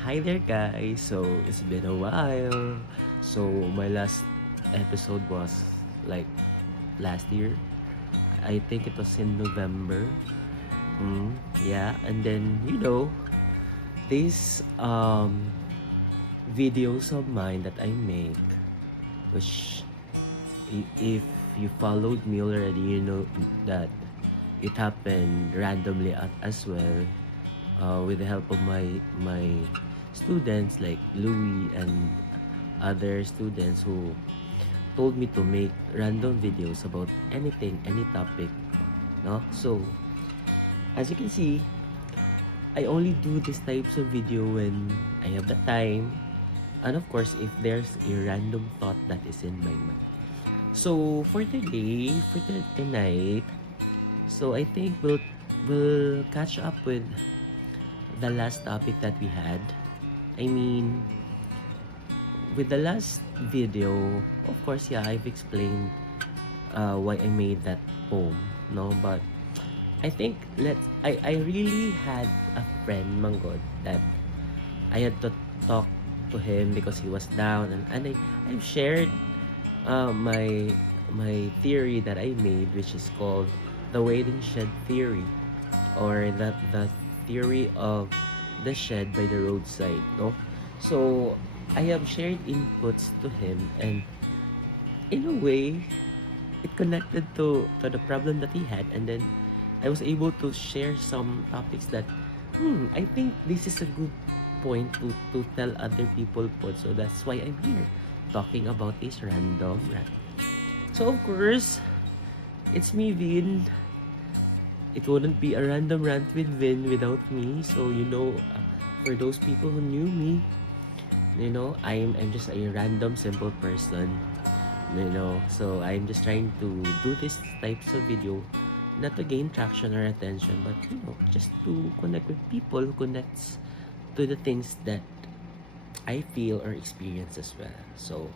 Hi there, guys. So it's been a while. So my last episode was like last year. I think it was in November. Yeah, and then these videos of mine that I make, which if you followed me already, you know that it happened randomly as well. With the help of my students like Louis and other students who told me to make random videos about anything, any topic, no? So, as you can see, I only do these types of video when I have the time, and of course, if there's a random thought that is in my mind. So, for today, tonight, so I think we'll catch up with the last topic that we had. I mean, with the last video, of course, yeah, I've explained why I made that poem, no? But I really had a friend, Manggod, that I had to talk to him because he was down, and I've shared my theory that I made, which is called the waiting shed theory, or the theory of the shed by the roadside, no? So I have shared inputs to him, and in a way it connected to the problem that he had, and then I was able to share some topics that I think this is a good point to tell other people po. So that's why I'm here talking about this random rant. So of course, it's me, Vin. It wouldn't be a random rant with Vin without me. So for those people who knew me, I'm just a random simple person. So I'm just trying to do these types of video not to gain traction or attention, but just to connect with people who connects to the things that I feel or experience as well. So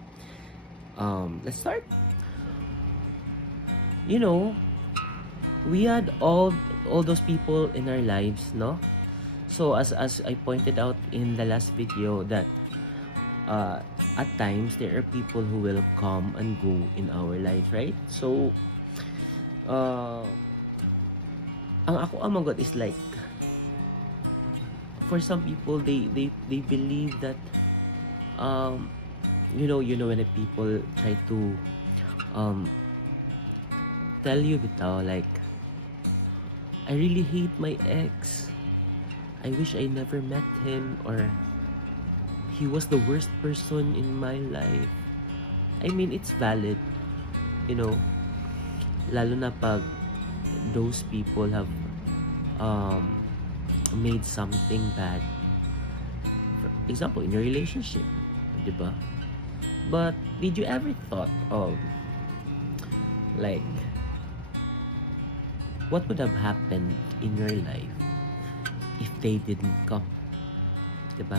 let's start. You know, we had all those people in our lives, no? So as I pointed out in the last video that uh, at times there are people who will come and go in our lives, right? So uh, ang ako amagot is like, for some people, they believe that um when the people try to um tell you bitaw, like, I really hate my ex, I wish I never met him, or he was the worst person in my life. I mean, it's valid, you know lalo na pag those people have um made something bad, for example in your relationship, di ba? But did you ever thought of, like, what would have happened in your life if they didn't come, di ba?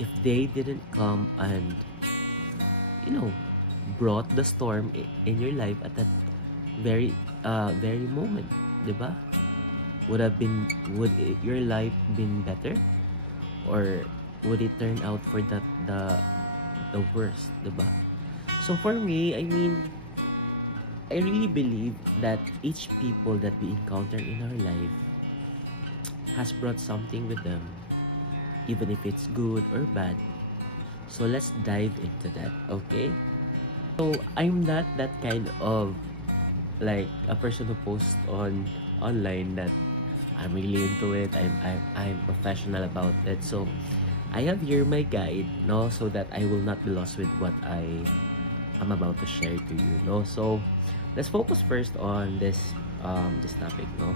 If they didn't come and you know brought the storm in your life at that very moment, di ba? Would your life been better, or would it turn out for the worst, di ba? So for me, I mean, I really believe that each people that we encounter in our life has brought something with them, even if it's good or bad. So let's dive into that, okay? So I'm not that kind of, like, a person who posts online that I'm really into it. I'm professional about it. So I have here my guide, no, so that I will not be lost with what I'm about to share to you, no. So let's focus first on this topic, no.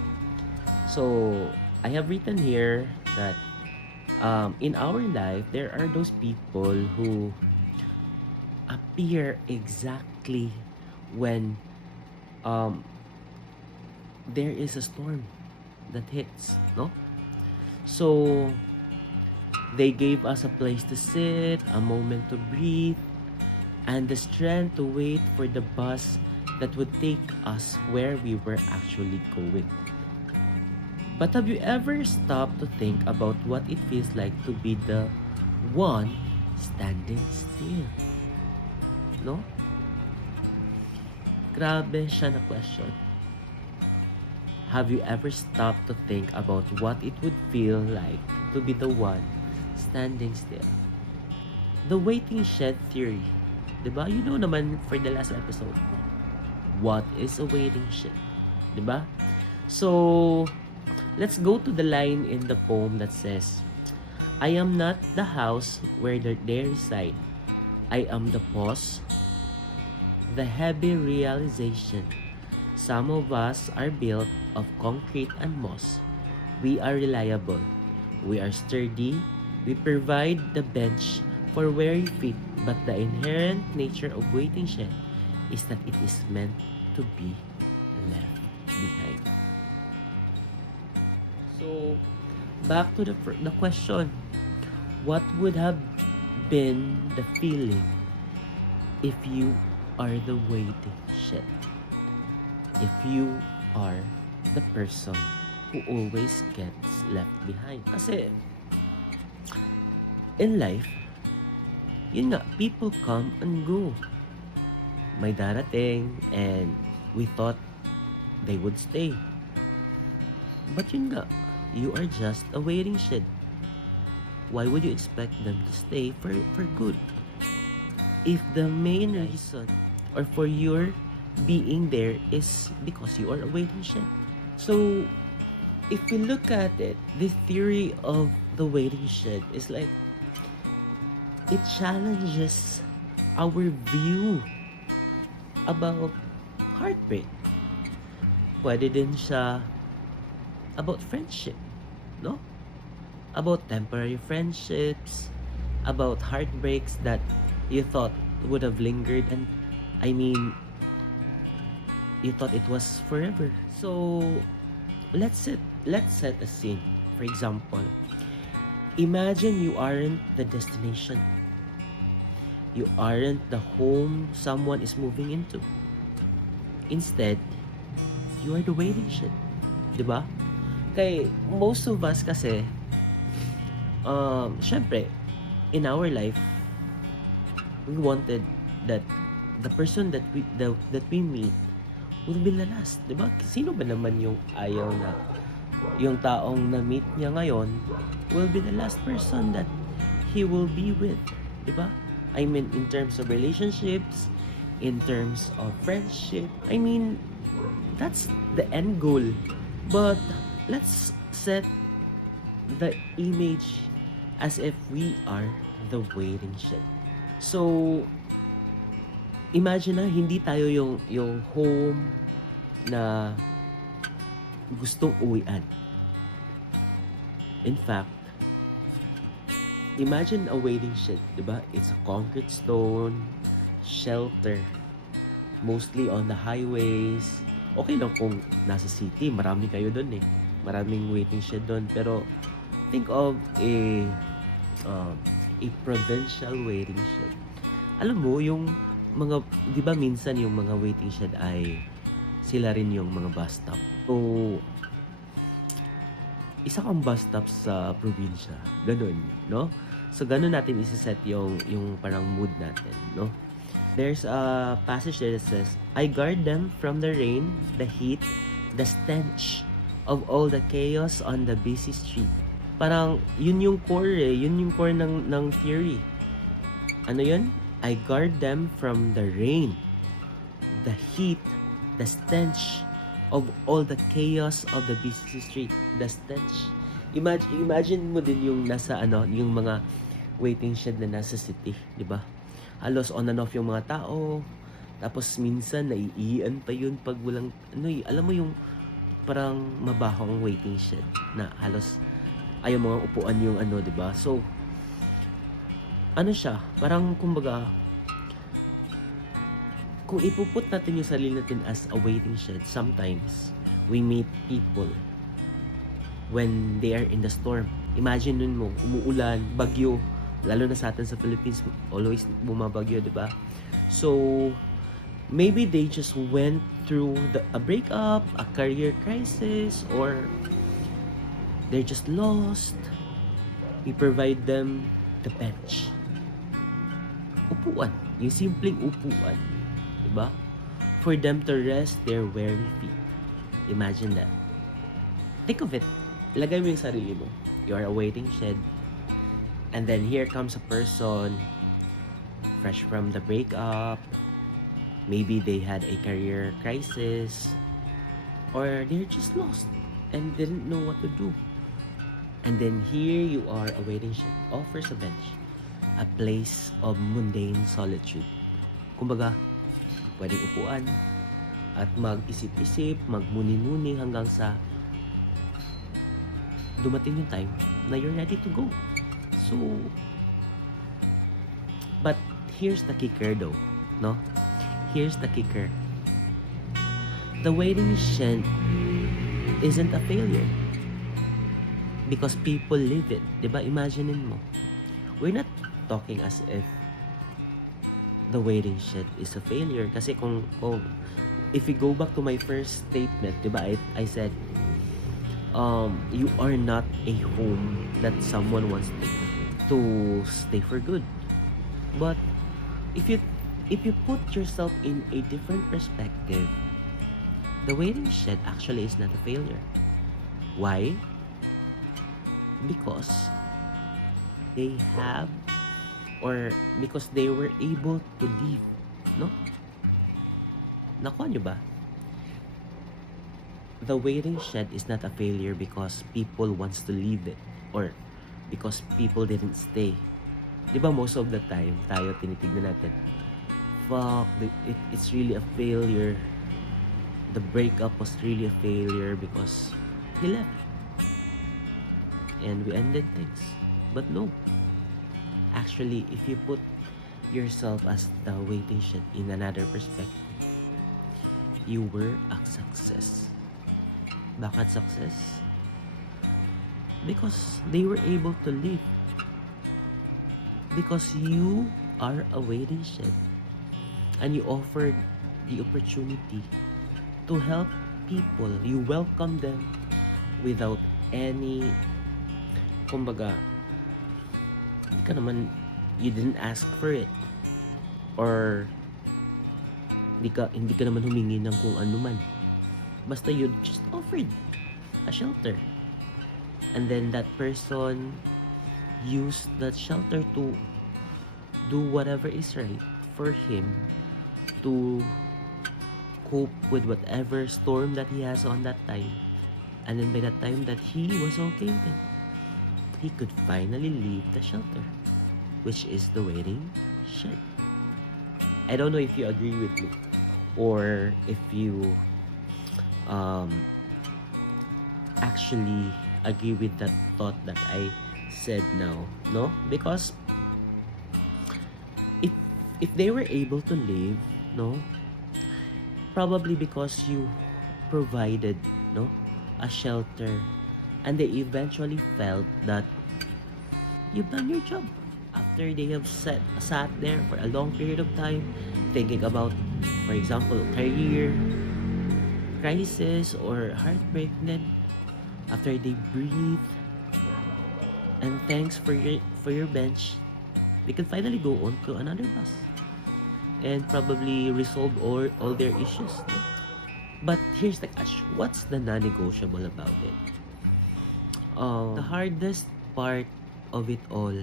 So I have written here that in our life there are those people who appear exactly when um there is a storm that hits, no? So they gave us a place to sit, a moment to breathe, and the strength to wait for the bus that would take us where we were actually going. But have you ever stopped to think about what it feels like to be the one standing still? No? Grabe siya na question. Have you ever stopped to think about what it would feel like to be the one standing still? The waiting shed theory. Diba? You know naman for the last episode. What is a waiting shed? Diba? So, let's go to the line in the poem that says, I am not the house where they reside. I am the pause, the heavy realization. Some of us are built of concrete and moss. We are reliable. We are sturdy. We provide the bench for weary feet, but the inherent nature of waiting shed is that it is meant to be left behind. So, back to the question. What would have been the feeling if you are the waiting shed? If you are the person who always gets left behind. Kasi, in life, yun nga, people come and go. May darating and we thought they would stay. But yun nga, you are just a waiting shed. Why would you expect them to stay for good? If the main reason or for your being there is because you are a waiting shed. So, if we look at it, the theory of the waiting shed is like, it challenges our view about heartbreak. Pwede din siya about friendship, no? About temporary friendships, about heartbreaks that you thought would have lingered, and I mean, you thought it was forever. So, let's set a scene. For example, imagine you aren't the destination. You aren't the home someone is moving into. Instead, you are the waiting shed. Diba? Kay most of us kasi, syempre, in our life, we wanted that the person that we meet will be the last, di ba? Sino ba naman yung ayaw na yung taong na-meet niya ngayon will be the last person that he will be with, di ba? I mean, in terms of relationships, in terms of friendship, I mean, that's the end goal. But let's set the image as if we are the waiting shed. So, imagine na hindi tayo yung home na gustong uwian. In fact, imagine a waiting shed, di ba? It's a concrete stone, shelter, mostly on the highways. Okay lang kung nasa city, marami kayo doon eh. Maraming waiting shed doon. Pero think of a provincial waiting shed. Alam mo, yung mga, di ba minsan yung mga waiting shed ay sila rin yung mga bus stop. So, isa kang bus stop sa probinsya. Ganun, no? So, ganun natin isa-set yung parang mood natin, no? There's a passage there that says, I guard them from the rain, the heat, the stench of all the chaos on the busy street. Parang, yun yung core eh. Yun yung core ng theory. Ano yun? I guard them from the rain, the heat, the stench of all the chaos of the busy street. The stench. Imagine mo din yung nasa yung mga waiting shed na nasa city, di ba? Halos on and off yung mga tao. Tapos minsan naiiyan pa yun pag walang alam mo yung parang mabaho ang waiting shed na halos ayaw mga upuan yung di ba? So, siya, parang kumbaga, kung ipuput natin yung sarili natin as a waiting shed, sometimes we meet people when they are in the storm. Imagine nun mo, umuulan, bagyo, lalo na sa atin sa Philippines, always bumabagyo, di ba? So, maybe they just went through a breakup, a career crisis, or they're just lost. We provide them the bench. Upuan. Yung simpleng upuan. Diba? For them to rest their weary feet. Imagine that. Think of it. Lagay mo yung sarili mo. You are a waiting shed. And then here comes a person fresh from the breakup. Maybe they had a career crisis. Or they're just lost and didn't know what to do. And then here you are, a waiting shed offers a bench, a place of mundane solitude. Kumbaga, pwedeng upuan at mag-isip-isip, magmuni-muni hanggang sa dumating yung time na you're ready to go. So, but here's the kicker though, no? Here's the kicker. The waiting shed isn't a failure because people live it. Diba? Imaginein mo. We're not talking as if the waiting shed is a failure. Kasi kung if we go back to my first statement, diba? I said, you are not a home that someone wants to stay for good. But if you put yourself in a different perspective, the waiting shed actually is not a failure. Why? Because they have, or because they were able to live, no? Nakuha nyo ba? The waiting shed is not a failure because people wants to leave it or because people didn't stay. Diba most of the time, tayo tinitignan natin, it's really a failure. The breakup was really a failure because he left. And we ended things. But no. Actually, if you put yourself as the waiting shed in another perspective, you were a success. Bakit success? Because they were able to live. Because you are a waiting shed. And you offered the opportunity to help people. You welcome them without any, kumbaga, you didn't ask for it. Or hindi ka naman humingi ng kung ano man. Basta you just offered a shelter. And then that person used that shelter to do whatever is right for him to cope with whatever storm that he has on that time. And then by the time that he was okay, then he could finally leave the shelter, which is the waiting shed. I don't know if you agree with me or if you actually agree with that thought that I said now, no? Because if they were able to live, no, probably because you provided, no, a shelter, and they eventually felt that you've done your job after they have sat there for a long period of time thinking about, for example, career crisis or heartbreak. Then after they breathe and thanks for your bench, they can finally go on to another bus and probably resolve all their issues, no? But here's the catch. What's the non-negotiable about it? The hardest part of it all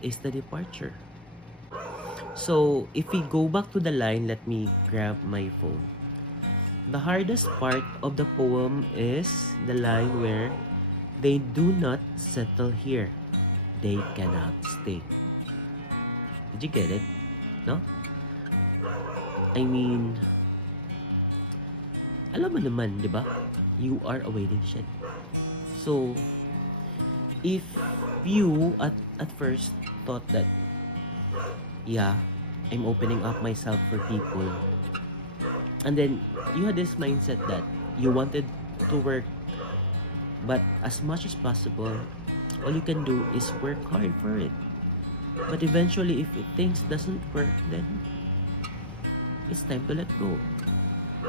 is the departure. So, if we go back to the line, let me grab my phone. The hardest part of the poem is the line where they do not settle here. They cannot stay. Did you get it? No? I mean, alam mo naman, di ba? You are a waiting shed. So, if you at first thought that, yeah, I'm opening up myself for people, and then you had this mindset that you wanted to work, but as much as possible, all you can do is work hard for it. But eventually, if things doesn't work, then it's time to let go.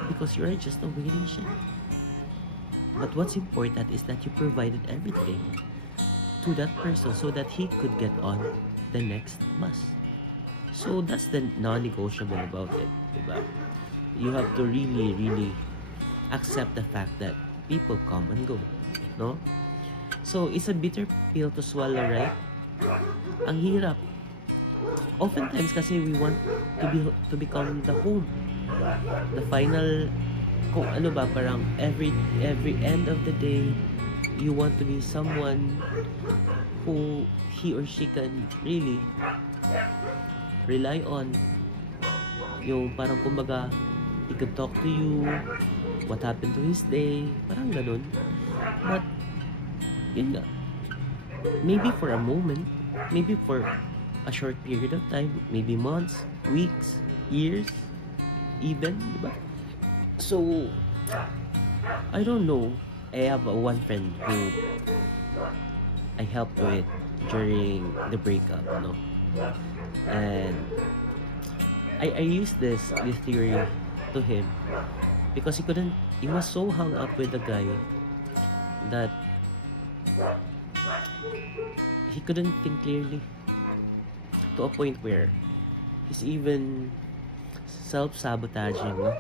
Because you're just a waiting shed. But what's important is that you provided everything to to that person so that he could get on the next bus. So that's the non-negotiable about it, diba? You have to really, really accept the fact that people come and go, no? So, it's a bitter pill to swallow, right? Ang hirap. Oftentimes kasi we want to become the home. The final, kung ano ba, parang every end of the day, you want to be someone who he or she can really rely on. Yung parang kumbaga, he could talk to you, what happened to his day, parang ganun. But, yun nga, maybe for a moment, maybe for a short period of time, maybe months, weeks, years, even, di ba? So, I don't know. I have one friend who I helped with during the breakup, no? And I used this theory to him because he was so hung up with the guy that he couldn't think clearly to a point where he's even self-sabotaging, no?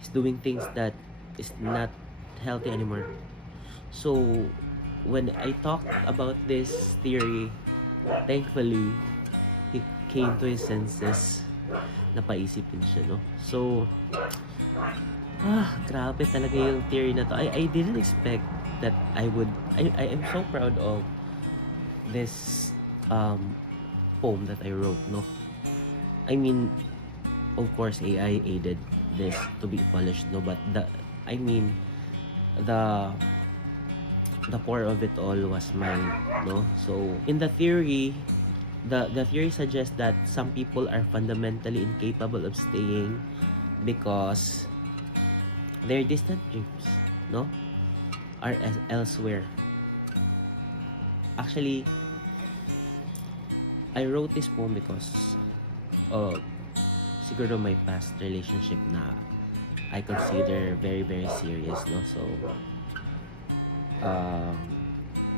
He's doing things that is not healthy anymore. So, when I talked about this theory, thankfully, he came to his senses. Napaisip din siya, no? So, grabe talaga yung theory na to. I didn't expect that I am so proud of this poem that I wrote, no? I mean, of course, AI aided this to be polished, no? But the core of it all was mine, no? So, in the theory, the theory suggests that some people are fundamentally incapable of staying because their distant dreams, no, are elsewhere. Actually, I wrote this poem because siguro my past relationship na I consider very, very serious, no? So,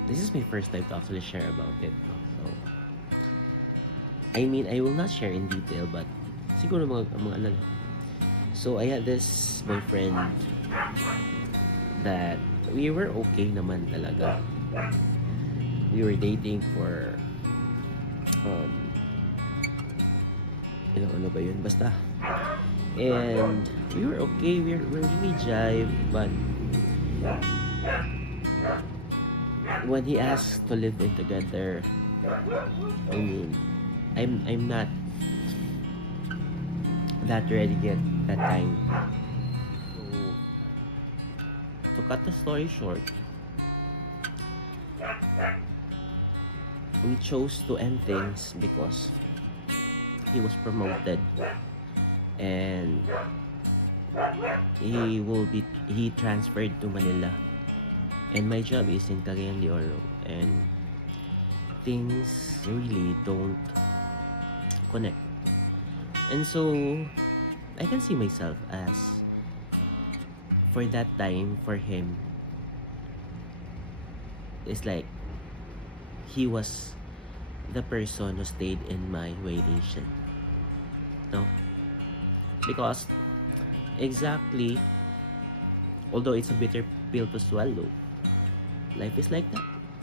this is my first time to actually share about it, no? So, I will not share in detail, but siguro mga ano. So, I had this boyfriend that we were okay naman talaga. We were dating for ano ba yun? Basta. And we were okay. We're really jive, but when he asked to live in together, I mean, I'm not that ready yet that time. So, to cut the story short, we chose to end things because he was promoted and he transferred to Manila, and my job is in Cagayan de Oro, and things really don't connect. And so I can see myself as, for that time, for him, it's like he was the person who stayed in my waiting shed, no? Because exactly, although it's a bitter pill to swallow, life is like that,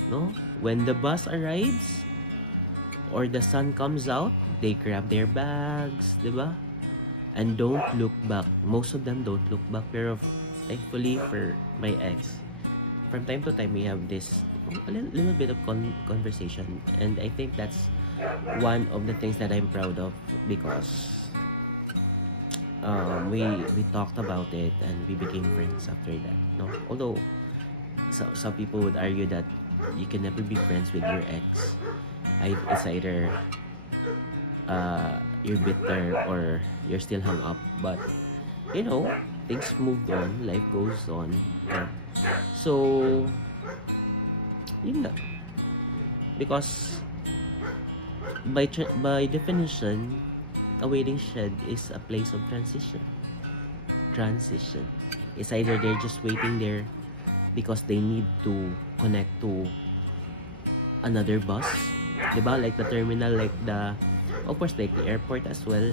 no? When the bus arrives or the sun comes out, they grab their bags, diba? And don't look back. Most of them don't look back. Pero thankfully for my ex, from time to time we have this a little bit of conversation, and I think that's one of the things that I'm proud of because we talked about it and we became friends after that, no? Although some people would argue that you can never be friends with your ex. It's either you're bitter or you're still hung up, but you know, things moved on, life goes on, no? So yun nga, because by definition, a waiting shed is a place of transition. It's either they're just waiting there because they need to connect to another bus, 'di ba? Like the terminal, like the, of course, like the airport as well.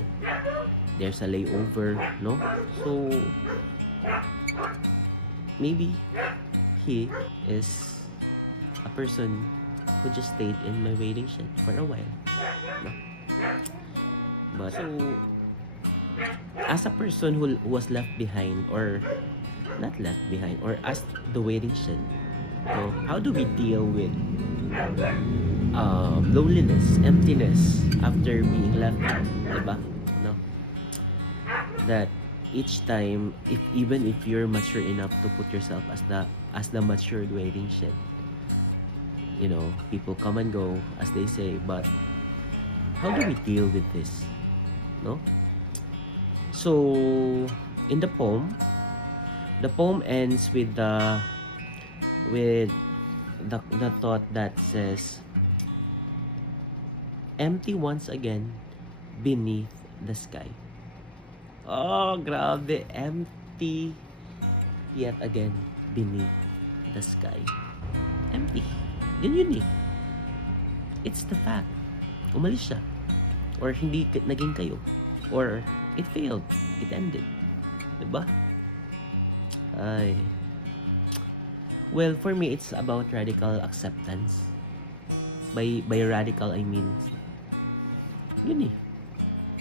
There's a layover, no? So maybe he is a person who just stayed in my waiting shed for a while, no? But so, as a person who was left behind, or not left behind, or as the waiting shed, so how do we deal with loneliness, emptiness after being left out, diba? No? That each time, if even if you're mature enough to put yourself as the matured waiting shed, you know, people come and go, as they say, but how do we deal with this, no? So in the poem ends with the thought that says, empty once again beneath the sky. Oh, grabe. Empty yet again beneath the sky. Empty. Yun eh. It's the fact. Umalis siya. Or hindi naging kayo. Or it failed. It ended. Diba? Ay. Well, for me, it's about radical acceptance. By radical, I mean, yun eh.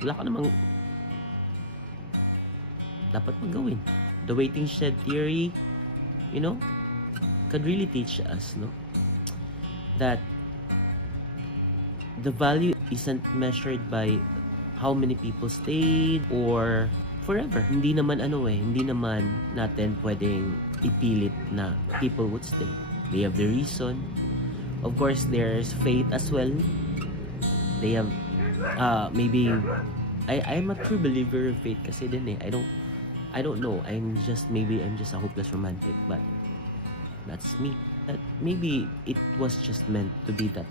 Wala ka namang dapat magawin. The waiting shed theory, you know, could really teach us, no? That the value isn't measured by how many people stayed or forever. Hindi naman hindi naman natin pwedeng ipilit na people would stay. They have the reason. Of course, there's faith as well. They have maybe I'm a true believer of faith kasi din eh. I don't know. I'm just a hopeless romantic, but that's me. That maybe it was just meant to be that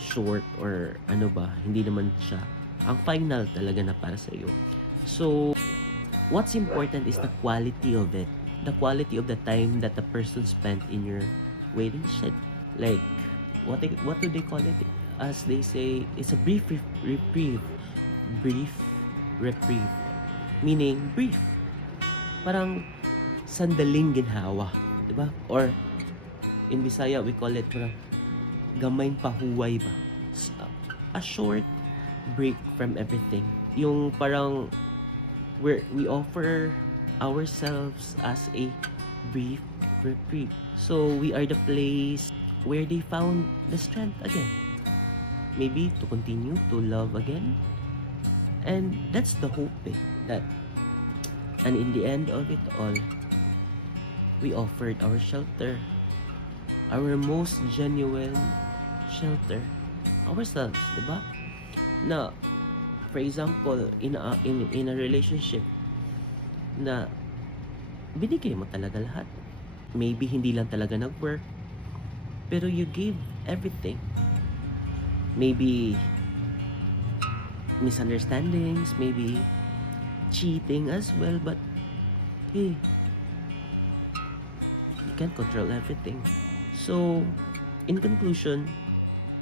short, or hindi naman siya ang final talaga na para sa iyo. So what's important is the quality of it. The quality of the time that the person spent in your waiting shed. Like what do they call it? As they say, it's a brief reprieve. Brief reprieve. Meaning brief. Parang sandaling ginhawa, 'di ba? Or in Bisaya we call it parang gamayng pahuway ba? A short break from everything. Yung parang we offer ourselves as a brief reprieve. So we are the place where they found the strength again. Maybe to continue to love again. And that's the hope that, and in the end of it all, we offered our shelter, our most genuine shelter, ourselves, diba? Na, for example, in a relationship, na binigay mo talaga lahat. Maybe hindi lang talaga nag-work, pero you gave everything. Maybe misunderstandings, maybe cheating as well, but hey, you can't control everything. So in conclusion,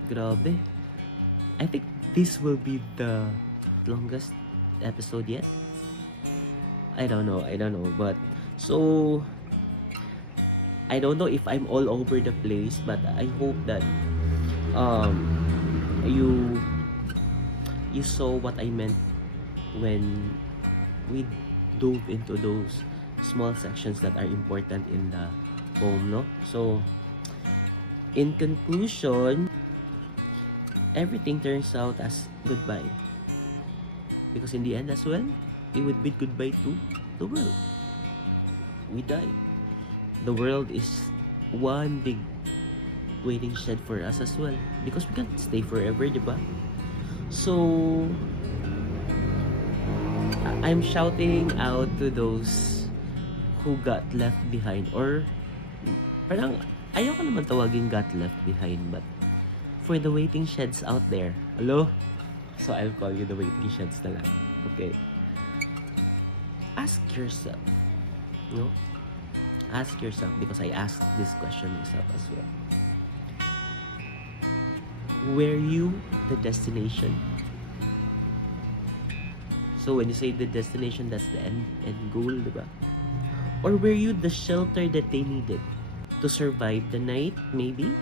grabe, I think this will be the longest episode yet. I don't know, but so I don't know if I'm all over the place, but I hope that you saw what I meant when we dove into those small sections that are important in the poem, no? So in conclusion, everything turns out as goodbye, because in the end as well, we would bid goodbye to the world. We die. The world is one big waiting shed for us as well, because we can't stay forever, diba? So I'm shouting out to those who got left behind, or parang ayoko naman tawagin got left behind, but for the waiting sheds out there. Hello? So I'll call you the waiting sheds na lang. Okay. Ask yourself, no? Ask yourself, because I asked this question myself as well. Were you the destination? So when you say the destination, that's the end goal, diba? Or were you the shelter that they needed to survive the night, maybe?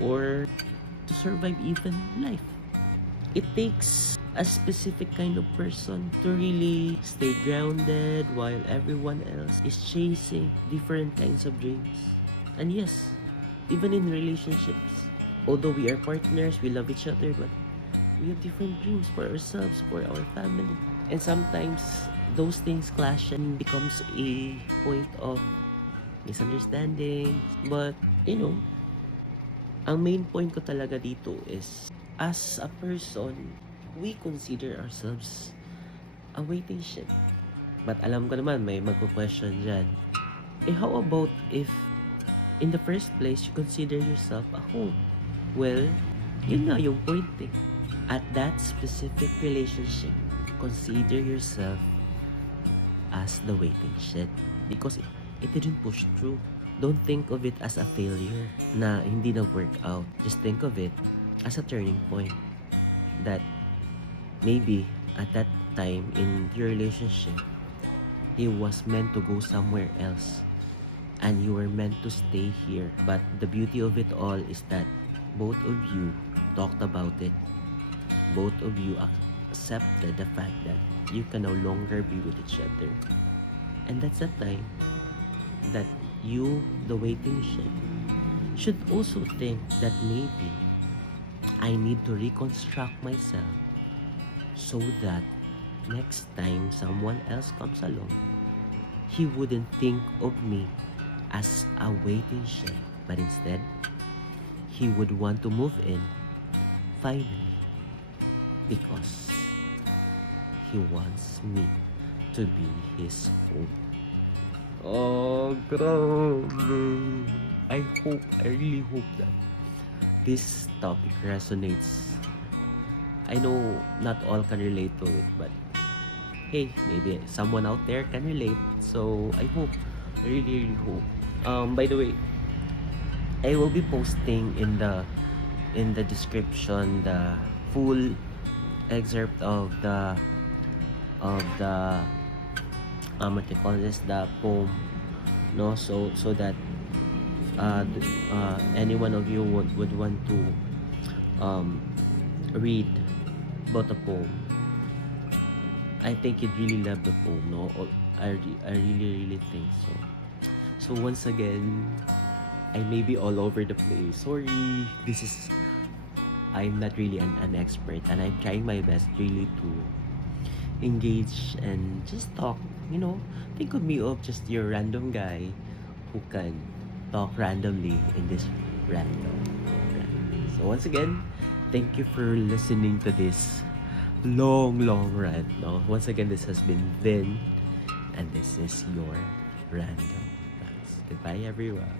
Or to survive even life? It takes a specific kind of person to really stay grounded while everyone else is chasing different kinds of dreams. And yes, even in relationships, although we are partners, we love each other, but we have different dreams for ourselves, for our family. And sometimes those things clash and becomes a point of misunderstanding. But, you know, ang main point ko talaga dito is, as a person, we consider ourselves a waiting ship. But alam ko naman, may magko-question dyan. How about if, in the first place, you consider yourself a home? Well, yun na yung point eh. At that specific relationship, consider yourself as the waiting shed because it didn't push through. Don't think of it as a failure na hindi na-work out. Just think of it as a turning point that maybe at that time in your relationship, he was meant to go somewhere else and you were meant to stay here. But the beauty of it all is that both of you talked about it. Both of you accepted the fact that you can no longer be with each other. And that's the time that you, the waiting ship, should also think that maybe I need to reconstruct myself so that next time someone else comes along, he wouldn't think of me as a waiting ship, but instead, he would want to move in finally because he wants me to be his home. Oh, grabe. I really hope that this topic resonates. I know not all can relate to it, but hey, maybe someone out there can relate. So I hope, I really hope. By the way, I will be posting in the description the full excerpt of the what you call this, the poem, no, so that any one of you would want to read about the poem. I think you'd really love the poem, no? I really think so. So once again, I may be all over the place. Sorry, I'm not really an expert, and I'm trying my best really to engage and just talk. You know, think of me of just your random guy who can talk randomly in this random. So once again, thank you for listening to this long rant. No, once again, this has been Vin, and this is your random rants. Goodbye, everyone.